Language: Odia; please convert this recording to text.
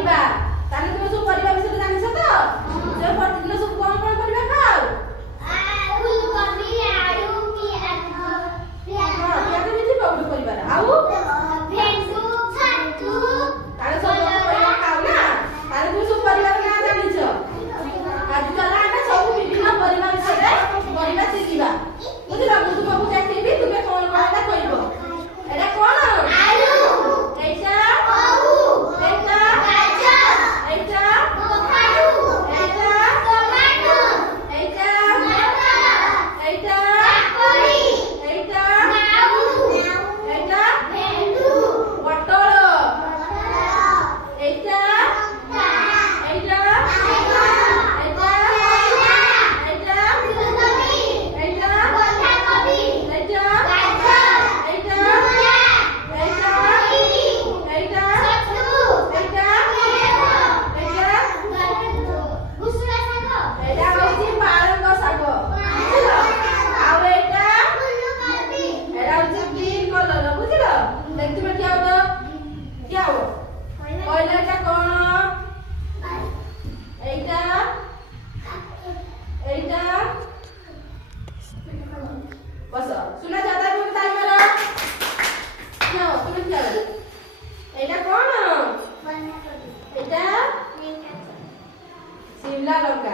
ପରିବା ତାହେଲେ ତୁମେ ସବୁ ପରିବା ବିଷୟରେ ଜାଣିଛ ତ? ଯେ ପ୍ରତିଦିନ ସବୁ କଣ କଣ ପରିବା ଖାଅ? ଫୁଲକୋବି, ଆଳୁ, ପିଆଜ ବି ଥିବ ଗୋଟେ ପରିବାର। ଆଉ ଭେଣ୍ଡି, ଛତୁ। ତାହେଲେ ସବୁ ପରିବା ଖାଅ ନା? ତାହେଲେ ତୁମେ ସବୁ ପରିବାର ନାଁ ଜାଣିଛ? ଆଜି ତାହେଲେ ଆମେ ସବୁ ବିଭିନ୍ନ ପରିବା ବିଷୟରେ ପରିବା ଶିଖିବା। ବୁଝିଲ? ମୁଁ ତୁମକୁ ଦେଖେଇବି ତୁମେ କଣ କଣ ଏଟା କହିବ। ଏଟା କଣ? ଆଳୁ। ଏଇଟା ଓଉ। ଏଇଟା ଗାଜର। ଏଇଟା କଖାରୁ। ଏଇଟା ଟମାଟୋ। ଏଇଟା ମଟର। ଏଇଟା କାକୁଡି। ଏଇଟା ନାଉ। ଏଇଟା ଭେଣ୍ଡୁ। ପୋଟଳ ମଟର। ଏଇଟା ଏଇଟା ବାଇଗଣ। ଏଇଟା ଏଇଟା ଫୁଲକୋବି। ଏଇଟା ବନ୍ଧାକୋବି। ଏଇଟା ଗାଜର। ଏଇଟା ମୂଳା। ଏଇଟା ବିରି। ଏଇଟା ଛତୁ। ଏଇଟା ଏଇଟା ଭୁସୁରା ଶାଗ। ଏଇଟା ହଉଛି ପାଳଙ୍ଗ ଶାଗ। ବୁଝିଲ? ଆଉ ଏଇଟା ଫୁଲକୋବି। ଏଇଟା ହଉଛି ଗ୍ରୀନ କଲର। ବୁଝିଲ? ଦେଖ ତୁମେ ଠିଆ ହୁଅ ତ। ଠିଆ ହୁଅ। କହିଲେ ଏଇଟା କଣ? ଏଇଟା ଏଇଟା ବସ। ସୁନା ଚାଦର को ताली मारो। ଠିଆ ହୁଅ ତୁମେ ଠିଆ ହୁଅ। ଏଇଟା କଣ? ବନ୍ଧାକୋବି। ଏଇଟା ଶିମଲା ଲଙ୍କା।